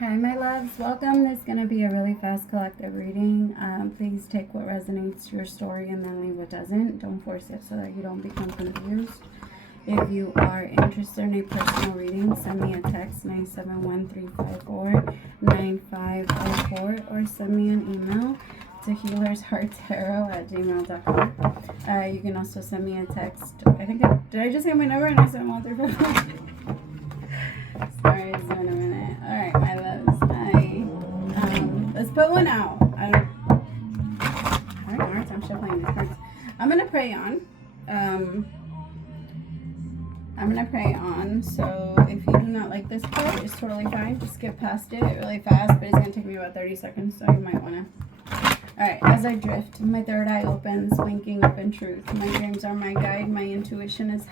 Hi, my loves. Welcome. This is going to be a really fast collective reading. Please take what resonates to your story and then leave what doesn't. Don't force it so that you don't become confused. If you are interested in a personal reading, send me a text 971-354-9504 or send me an email to HealersHeartTarot@gmail.com. You can also send me a text. Did I just say my number? 971-354? Sorry, it's been a minute. Alright, my loves. Let's put one out. I don't know, hard time shuffling these cards. I'm gonna pray on. So if you do not like this part, it's totally fine. Just skip past it really fast, but it's gonna take me about 30 seconds, so you might wanna. Alright, as I drift, my third eye opens, winking up in truth. My dreams are my guide, my intuition is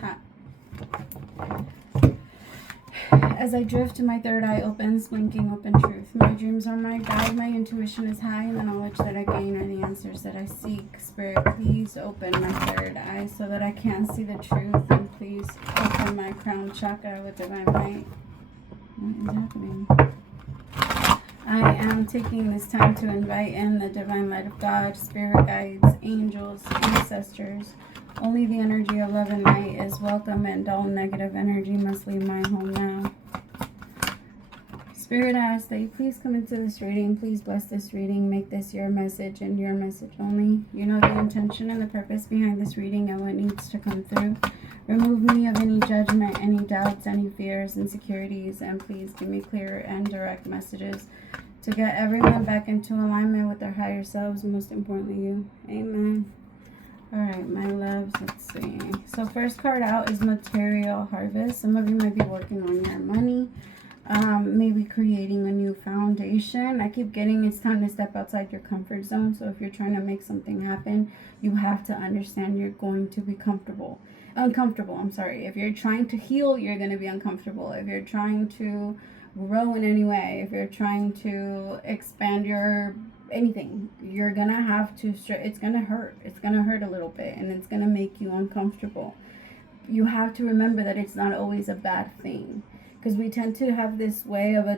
As I drift, my third eye opens, blinking open truth. My dreams are my guide, my intuition is high, and the knowledge that I gain are the answers that I seek. Spirit, please open my third eye so that I can see the truth, and please open my crown chakra with divine light. What is happening? I am taking this time to invite in the divine light of God, spirit guides, angels, ancestors. Only the energy of love and light is welcome, and all negative energy must leave my home now. Spirit, I ask that you please come into this reading. Please bless this reading. Make this your message and your message only. You know the intention and the purpose behind this reading and what needs to come through. Remove me of any judgment, any doubts, any fears, insecurities, and please give me clear and direct messages to get everyone back into alignment with their higher selves, most importantly you. Amen. Alright, my loves, let's see. So first card out is Material Harvest. Some of you might be working on your money. Maybe creating a new foundation. I keep getting it's time to step outside your comfort zone. So if you're trying to make something happen, you have to understand you're going to be uncomfortable. If you're trying to heal, you're going to be uncomfortable. If you're trying to grow in any way, if you're trying to expand your anything, you're going to have to, it's going to hurt. It's going to hurt a little bit, and it's going to make you uncomfortable. You have to remember that it's not always a bad thing. Because we tend to have this way of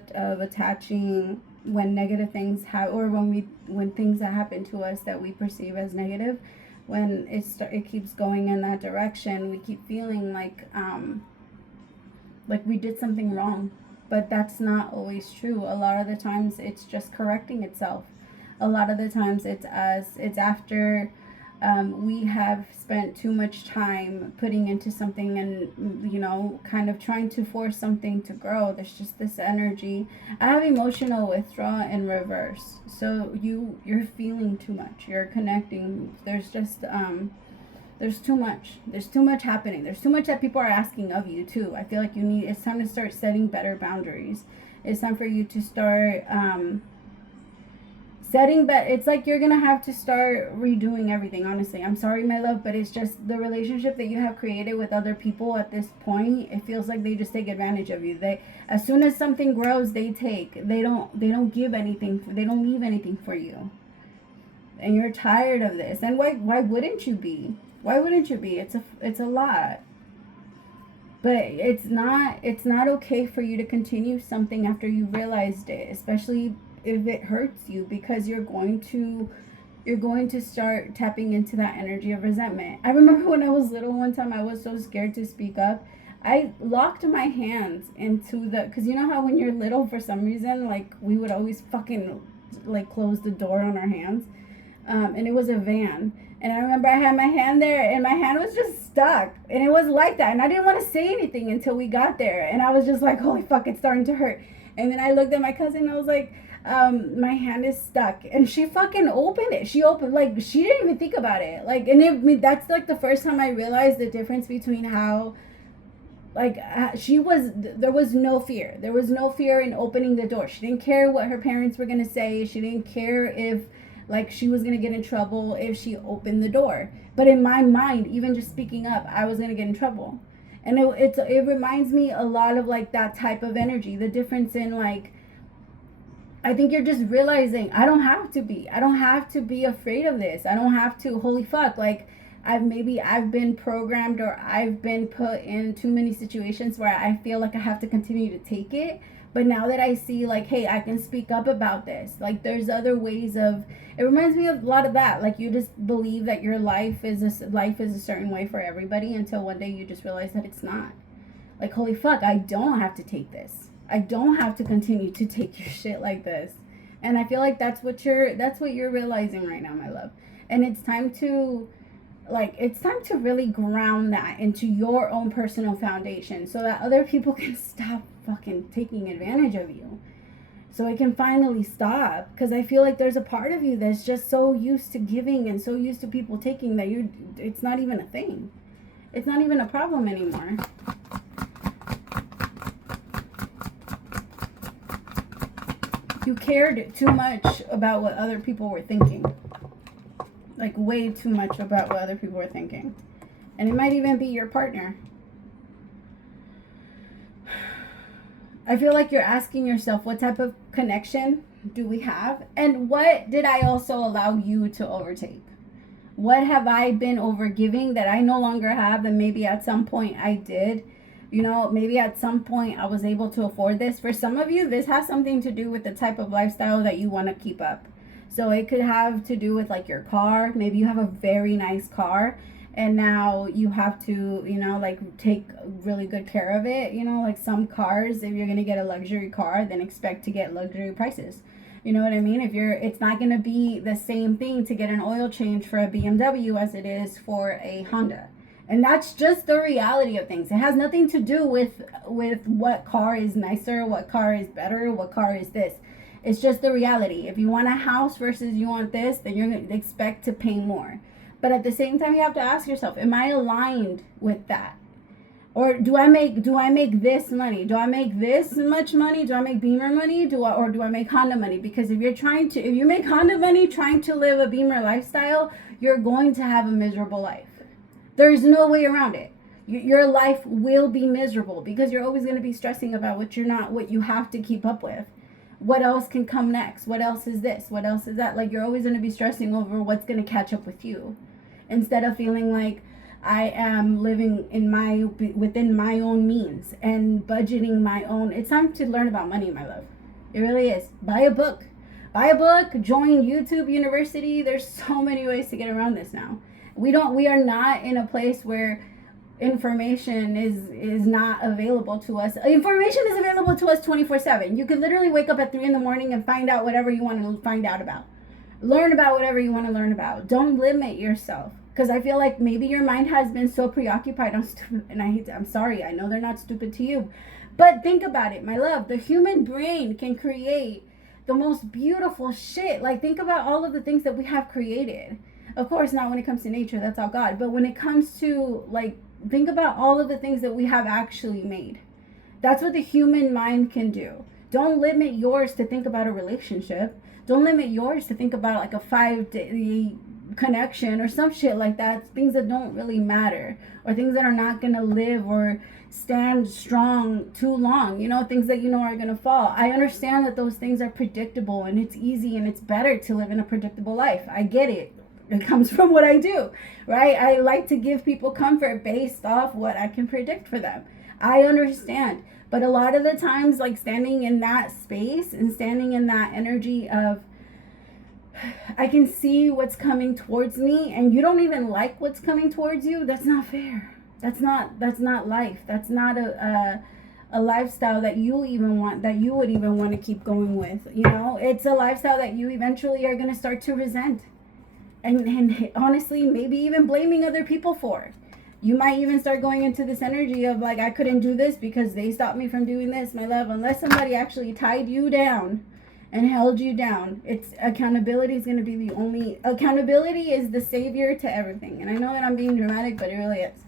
attaching when negative things happen, or when things that happen to us that we perceive as negative, when it keeps going in that direction, we keep feeling like we did something wrong. But that's not always true. A lot of the times it's just correcting itself. A lot of the times it's after we have spent too much time putting into something and, kind of trying to force something to grow. There's just this energy. I have emotional withdrawal in reverse. So you're feeling too much. You're connecting. There's just, there's too much. There's too much happening. There's too much that people are asking of you too. I feel like it's time to start setting better boundaries. It's time for you to start, it's like you're gonna have to start redoing everything. Honestly, I'm sorry, my love, but it's just the relationship that you have created with other people at this point. It feels like they just take advantage of you. As soon as something grows, they don't give anything. They don't leave anything for you, and you're tired of this. And why wouldn't you be? Why wouldn't you be? It's a lot. But it's not okay for you to continue something after you realized it, especially if it hurts you, because you're going to start tapping into that energy of resentment. I remember when I was little, one time I was so scared to speak up. I locked my hands into because you know how when you're little, for some reason, like we would always fucking like close the door on our hands. And it was a van. And I remember I had my hand there and my hand was just stuck. And it was like that. And I didn't want to say anything until we got there. And I was just like, holy fuck, it's starting to hurt. And then I looked at my cousin and I was like, my hand is stuck. And she fucking opened it. She didn't even think about it. That's like the first time I realized the difference between how, there was no fear. There was no fear in opening the door. She didn't care what her parents were going to say. She didn't care if, she was going to get in trouble if she opened the door. But in my mind, even just speaking up, I was going to get in trouble. And it reminds me a lot of, that type of energy. The difference in, I think you're just realizing, I don't have to be afraid of this. I don't have to, holy fuck, I've been programmed, or I've been put in too many situations where I feel like I have to continue to take it. But now that I see, like, hey, I can speak up about this. Like, there's other ways of, it reminds me of a lot of that. Like, you just believe that your life is a certain way for everybody until one day you just realize that it's not. Like, holy fuck, I don't have to take this. I don't have to continue to take your shit like this. And I feel like that's what you're realizing right now, my love. And it's time to really ground that into your own personal foundation so that other people can stop fucking taking advantage of you. So it can finally stop. Because I feel like there's a part of you that's just so used to giving and so used to people taking that it's not even a thing. It's not even a problem anymore. You cared too much about what other people were thinking. Like, way too much about what other people were thinking. And it might even be your partner. I feel like you're asking yourself, what type of connection do we have? And what did I also allow you to overtake? What have I been overgiving that I no longer have, and maybe at some point I did? You know, maybe at some point I was able to afford this. For some of you, this has something to do with the type of lifestyle that you want to keep up. So it could have to do with like your car. Maybe you have a very nice car and now you have to, you know, like take really good care of it. You know, like some cars, if you're going to get a luxury car, then expect to get luxury prices. You know what I mean? It's not going to be the same thing to get an oil change for a BMW as it is for a Honda. And that's just the reality of things. It has nothing to do with what car is nicer, what car is better, what car is this. It's just the reality. If you want a house versus you want this, then you're going to expect to pay more. But at the same time, you have to ask yourself, am I aligned with that? Or do I make this money? Do I make this much money? Do I make Beamer money? Or do I make Honda money? Because if you make Honda money trying to live a Beamer lifestyle, you're going to have a miserable life. There's no way around it. Your life will be miserable because you're always going to be stressing about what you have to keep up with. What else can come next? What else is this? What else is that? Like, you're always going to be stressing over what's going to catch up with you, instead of feeling like I am living within my own means and budgeting my own. It's time to learn about money, my love. It really is. Buy a book, join YouTube University. There's so many ways to get around this now. We are not in a place where information is not available to us. Information is available to us 24/7. You could literally wake up at 3 a.m. and find out whatever you want to find out about. Learn about whatever you want to learn about. Don't limit yourself. Because I feel like maybe your mind has been so preoccupied on stupid, and I'm sorry, I know they're not stupid to you. But think about it, my love. The human brain can create the most beautiful shit. Like, think about all of the things that we have created. Of course, not when it comes to nature, that's all God. But when it comes to, like, think about all of the things that we have actually made. That's what the human mind can do. Don't limit yours to think about a relationship. Don't limit yours to think about like a 5-day connection or some shit like that. Things that don't really matter, or things that are not going to live or stand strong too long. You know, things that you know are going to fall. I understand that those things are predictable and it's easy and it's better to live in a predictable life. I get it. It comes from what I do, right? I like to give people comfort based off what I can predict for them. I understand. But a lot of the times, like, standing in that space and standing in that energy of, I can see what's coming towards me and you don't even like what's coming towards you, that's not fair. That's not life. That's not a lifestyle that you would even want to keep going with. You know, it's a lifestyle that you eventually are going to start to resent. And honestly, maybe even blaming other people for. You might even start going into this energy of like, I couldn't do this because they stopped me from doing this, my love. Unless somebody actually tied you down and held you down, accountability is going to be the only. Accountability is the savior to everything. And I know that I'm being dramatic, but it really is.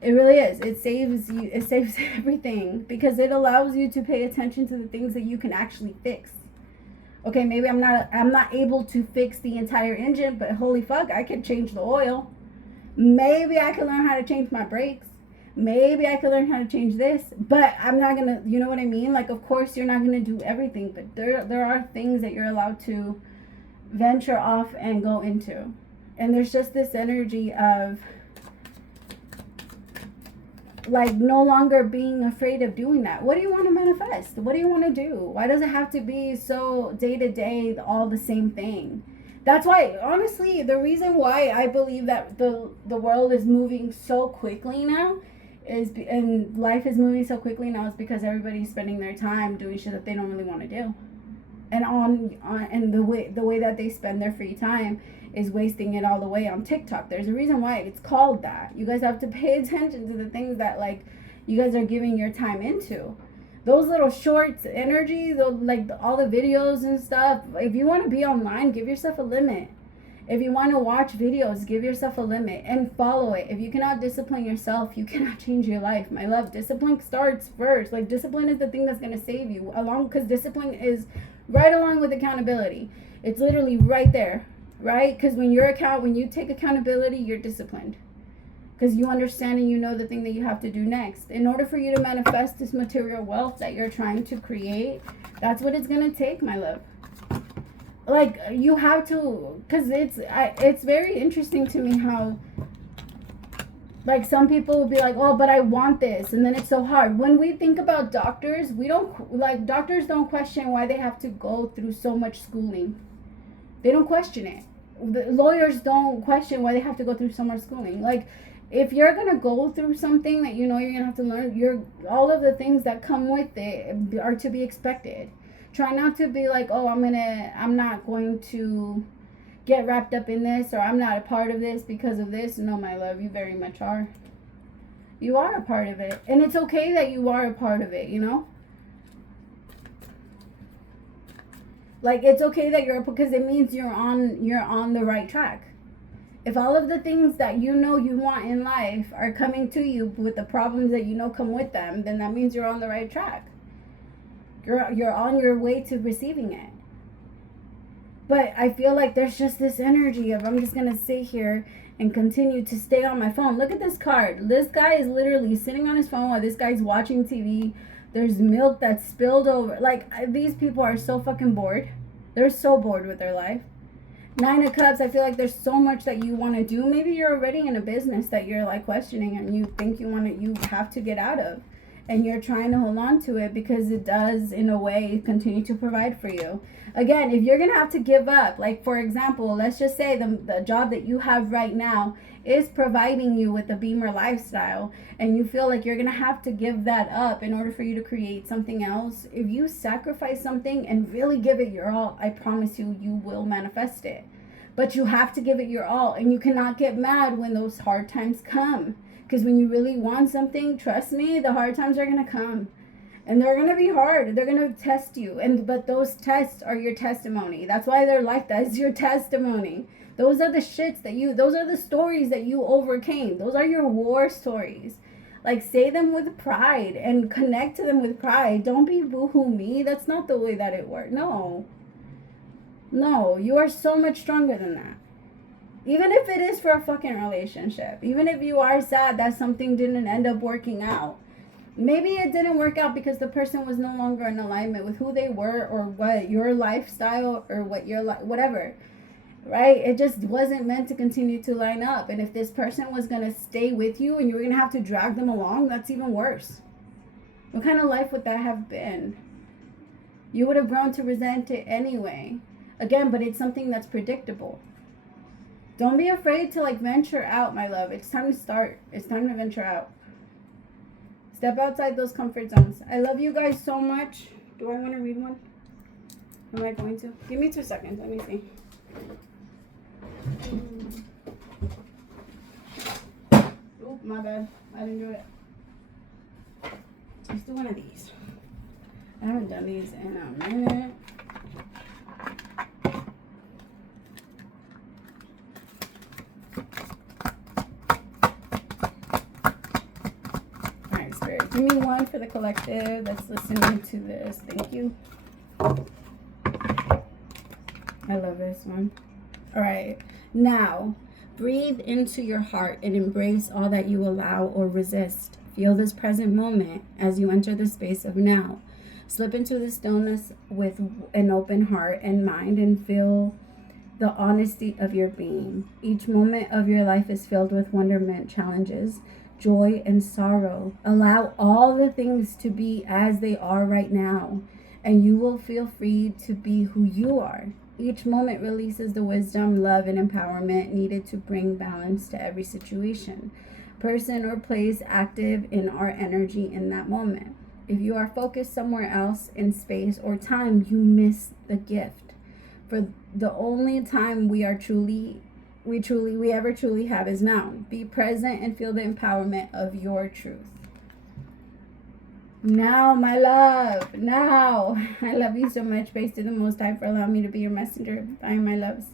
It really is. It saves you. It saves everything because it allows you to pay attention to the things that you can actually fix. Okay, maybe I'm not able to fix the entire engine, but holy fuck, I can change the oil. Maybe I can learn how to change my brakes. Maybe I can learn how to change this, but I'm not gonna, you know what I mean? Like, of course you're not gonna do everything, but there are things that you're allowed to venture off and go into. And there's just this energy of like no longer being afraid of doing that. What do you want to manifest? What do you want to do? Why does it have to be so day to day all the same thing? That's why, honestly, the reason why I believe that the world is moving so quickly now and life is moving so quickly now is because everybody's spending their time doing shit that they don't really want to do. And the way that they spend their free time is wasting it all the way on TikTok. There's a reason why it's called that. You guys have to pay attention to the things that like you guys are giving your time into. Those little shorts, energy, like all the videos and stuff. If you want to be online, give yourself a limit. If you want to watch videos, give yourself a limit and follow it. If you cannot discipline yourself, you cannot change your life. My love, discipline starts first. Like discipline is the thing that's going to save you. Because discipline is right along with accountability. It's literally right there, right? Because when you take accountability, you're disciplined. Because you understand and you know the thing that you have to do next. In order for you to manifest this material wealth that you're trying to create, that's what it's going to take, my love. Like, you have to, because it's very interesting to me how, like, some people will be like, oh, but I want this, and then it's so hard. When we think about doctors, doctors don't question why they have to go through so much schooling. They don't question it. The lawyers don't question why they have to go through so much schooling. Like, if you're going to go through something that you know you're going to have to learn, all of the things that come with it are to be expected. Try not to be like, oh, I'm not going to get wrapped up in this, or I'm not a part of this because of this. No, my love, you very much are. You are a part of it. And it's okay that you are a part of it, you know? Like, it's okay that because it means you're on the right track. If all of the things that you know you want in life are coming to you with the problems that you know come with them, then that means you're on the right track. You're on your way to receiving it. But I feel like there's just this energy of I'm just going to sit here and continue to stay on my phone. Look at this card. This guy is literally sitting on his phone while this guy's watching TV. There's milk that's spilled over. Like, these people are so fucking bored. They're so bored with their life. 9 of Cups, I feel like there's so much that you want to do. Maybe you're already in a business that you're like questioning and you think you have to get out of. And you're trying to hold on to it because it does, in a way, continue to provide for you. Again, if you're going to have to give up, like, for example, let's just say the job that you have right now is providing you with a Beamer lifestyle, and you feel like you're going to have to give that up in order for you to create something else. If you sacrifice something and really give it your all, I promise you, you will manifest it. But you have to give it your all, and you cannot get mad when those hard times come. Because when you really want something, trust me, the hard times are going to come. And they're going to be hard. They're going to test you. But those tests are your testimony. That's why they're like that. It's your testimony. Those are the those are the stories that you overcame. Those are your war stories. Like, say them with pride and connect to them with pride. Don't be boo-hoo me. That's not the way that it works. No, you are so much stronger than that. Even if it is for a fucking relationship. Even if you are sad that something didn't end up working out. Maybe it didn't work out because the person was no longer in alignment with who they were or what your lifestyle or what your whatever. Right? It just wasn't meant to continue to line up. And if this person was going to stay with you and you were going to have to drag them along, that's even worse. What kind of life would that have been? You would have grown to resent it anyway. Again, but it's something that's predictable. Don't be afraid to, like, venture out, my love. It's time to start. It's time to venture out. Step outside those comfort zones. I love you guys so much. Do I want to read one? Am I going to? Give me 2 seconds. Let me see. Oh, my bad. I didn't do it. Let's do one of these. I haven't done these in a minute. Give me one for the collective that's listening to this. Thank you. I love this one. All right. Now, breathe into your heart and embrace all that you allow or resist. Feel this present moment as you enter the space of now. Slip into the stillness with an open heart and mind and feel the honesty of your being. Each moment of your life is filled with wonderment, challenges, joy and sorrow. Allow all the things to be as they are right now, and you will feel free to be who you are. Each moment releases the wisdom, love, and empowerment needed to bring balance to every situation, person, or place active in our energy in that moment. If you are focused somewhere else in space or time, you miss the gift. For the only time we ever truly have is now. Be present and feel the empowerment of your truth. Now, my love, now. I love you so much. Praise to the Most High for allowing me to be your messenger. Bye, my loves.